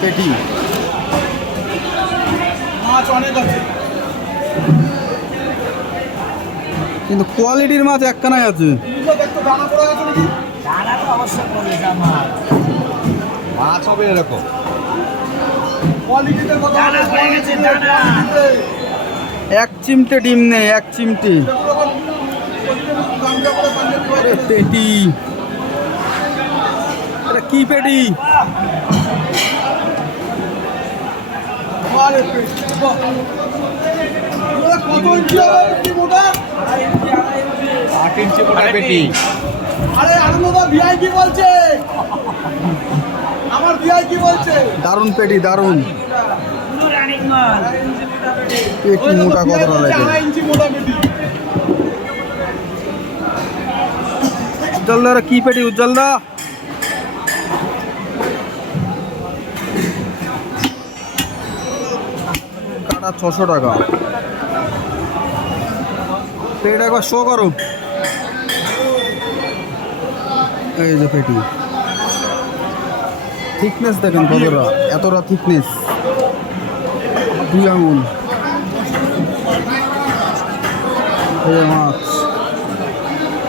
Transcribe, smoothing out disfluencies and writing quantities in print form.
পেটি মাছ অনেক আছে, কিন্তু কোয়ালিটির মাছ একখানাই আছে। দেখতো দানা পড়ে গেছে নাকি? মাছ হবে এরকম। কোয়ালিটিতে কথা বলে, কোয়ালিটিতে। এক চিমটে ডিম নেই, এক চিমটি। আরে পেটি, এটা কি পেটি? কত ইঞ্চি হবে পেটি মোটা? 8 ইঞ্চি মোটা পেটি। আরে আনন্দদা ভিআই কি বলছে? আমার ভিআই কি বলছে? দারুণ পেটি, দারুণ পেটি। মোটা কতটা লাগে? 4 ইঞ্চি মোটা পেটি। উজ্জ্বল দা, কি পেটি উজ্জ্বল দা? কাটা 600 টাকা। পেট একবার শো করো। এই যে পেটি, থিকনেস দেখেন কতটা, এতটা থিকনেস, 2 আঙুল। এই যে মাছ।